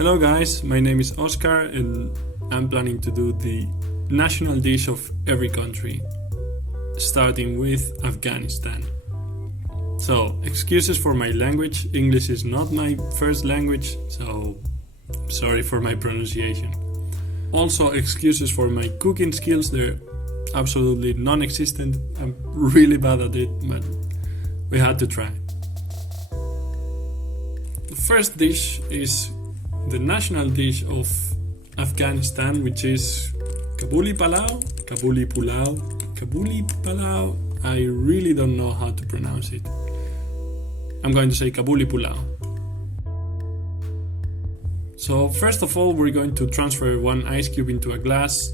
Hello guys, my name is Oscar and I'm planning to do the national dish of every country, starting with Afghanistan. So, excuses for my language, English is not my first language, so sorry for my pronunciation. Also, excuses for my cooking skills, they're absolutely non-existent. I'm really bad at it, but we had to try. The first dish is the national dish of Afghanistan, which is Kabuli Palau, Kabuli Pulao, Kabuli Palau. I really don't know how to pronounce it. I'm going to say Kabuli Pulao. So first of all, we're going to transfer one ice cube into a glass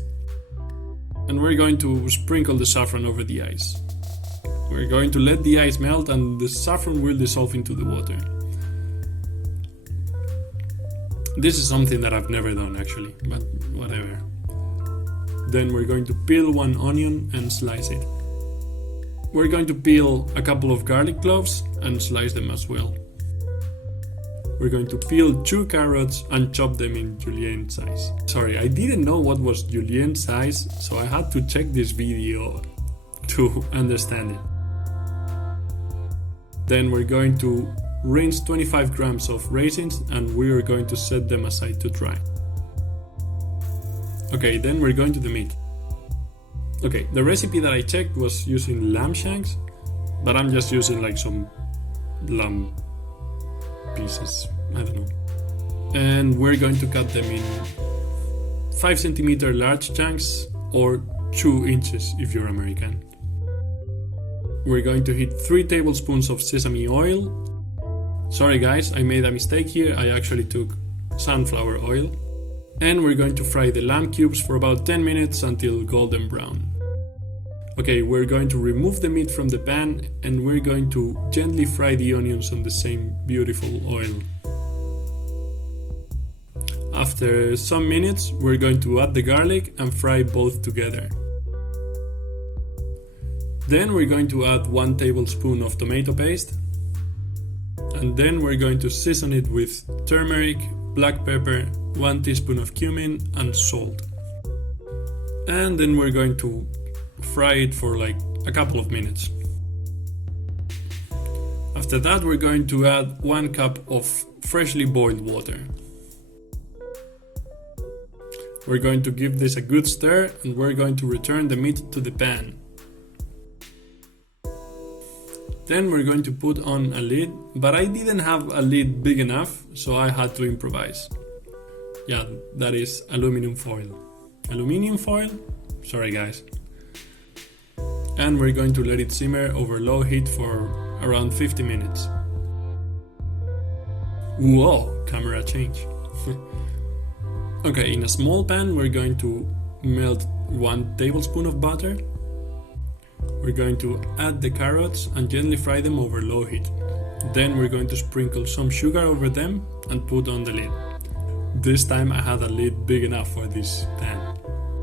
and we're going to sprinkle the saffron over the ice. We're going to let the ice melt and the saffron will dissolve into the water. This is something that I've never done actually, but whatever. Then we're going to peel one onion and slice it. We're going to peel a couple of garlic cloves and slice them as well. We're going to peel 2 carrots and chop them in julienne size. Sorry, I didn't know what was julienne size, so I had to check this video to understand it. Then we're going to rinse 25 grams of raisins and we are going to set them aside to dry. Okay, then we're going to the meat. Okay, the recipe that I checked was using lamb shanks, but I'm just using like some lamb pieces, I don't know. And we're going to cut them in 5 centimeter large chunks or 2 inches if you're American. We're going to heat 3 tablespoons of sesame oil. Sorry guys, I made a mistake here, I actually took sunflower oil. And we're going to fry the lamb cubes for about 10 minutes until golden brown. Okay, we're going to remove the meat from the pan and we're going to gently fry the onions on the same beautiful oil. After some minutes, we're going to add the garlic and fry both together. Then we're going to add 1 tablespoon of tomato paste. And then we're going to season it with turmeric, black pepper, 1 teaspoon of cumin and salt. And then we're going to fry it for like a couple of minutes. After that, we're going to add 1 cup of freshly boiled water. We're going to give this a good stir and we're going to return the meat to the pan. Then we're going to put on a lid, but I didn't have a lid big enough, so I had to improvise. Yeah, that is aluminum foil. Aluminum foil? Sorry guys. And we're going to let it simmer over low heat for around 50 minutes. Whoa, camera change. Okay, in a small pan we're going to melt 1 tablespoon of butter. We're going to add the carrots and gently fry them over low heat. Then we're going to sprinkle some sugar over them and put on the lid. This time I had a lid big enough for this pan.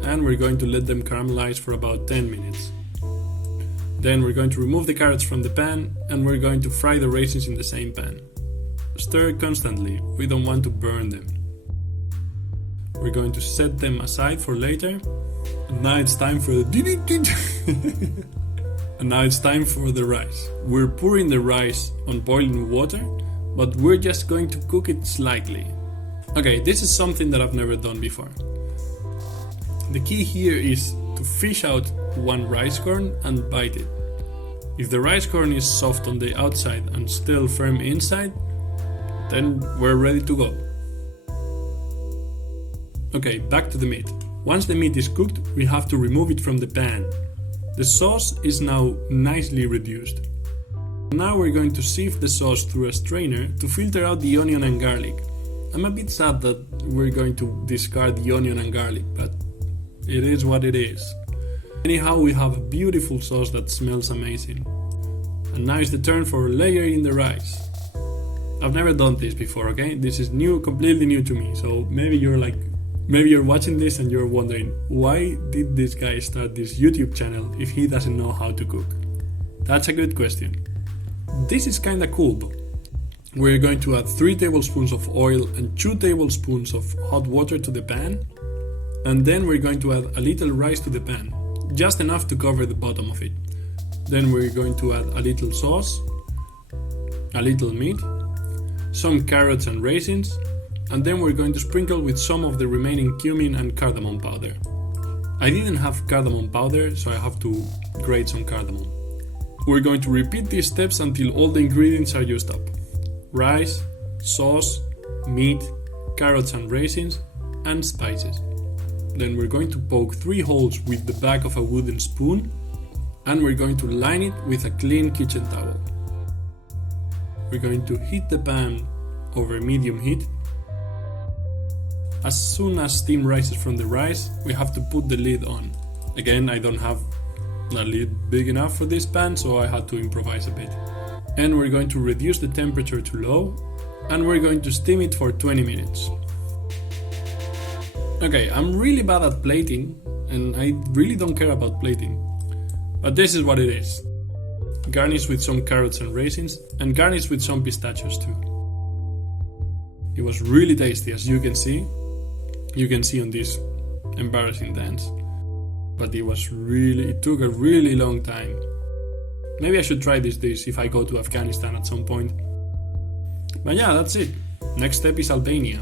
And we're going to let them caramelize for about 10 minutes. Then we're going to remove the carrots from the pan and we're going to fry the raisins in the same pan. Stir constantly, we don't want to burn them. We're going to set them aside for later. And now it's time for the And now it's time for the rice. We're pouring the rice on boiling water, but we're just going to cook it slightly. Okay, this is something that I've never done before. The key here is to fish out 1 rice corn and bite it. If the rice corn is soft on the outside and still firm inside, then we're ready to go. Okay, back to the meat. Once the meat is cooked, we have to remove it from the pan. The sauce is now nicely reduced. Now we're going to sieve the sauce through a strainer to filter out the onion and garlic. I'm a bit sad that we're going to discard the onion and garlic, but it is what it is. Anyhow, we have a beautiful sauce that smells amazing. And now it's the turn for layering the rice. I've never done this before, okay? This is new, completely new to me, so maybe you're watching this and you're wondering, why did this guy start this YouTube channel if he doesn't know how to cook? That's a good question. This is kinda cool though. We're going to add 3 tablespoons of oil and 2 tablespoons of hot water to the pan. And then we're going to add a little rice to the pan, just enough to cover the bottom of it. Then we're going to add a little sauce, a little meat, some carrots and raisins, and then we're going to sprinkle with some of the remaining cumin and cardamom powder. I didn't have cardamom powder, so I have to grate some cardamom. We're going to repeat these steps until all the ingredients are used up. Rice, sauce, meat, carrots and raisins, and spices. Then we're going to poke 3 holes with the back of a wooden spoon, and we're going to line it with a clean kitchen towel. We're going to heat the pan over medium heat. As soon as steam rises from the rice, we have to put the lid on. Again, I don't have a lid big enough for this pan, so I had to improvise a bit. And we're going to reduce the temperature to low, and we're going to steam it for 20 minutes. Okay, I'm really bad at plating, and I really don't care about plating. But this is what it is. Garnish with some carrots and raisins, and garnish with some pistachios too. It was really tasty, as you can see. You can see on this embarrassing dance. But it took a really long time. Maybe I should try this dish if I go to Afghanistan at some point. But yeah, that's it. Next step is Albania.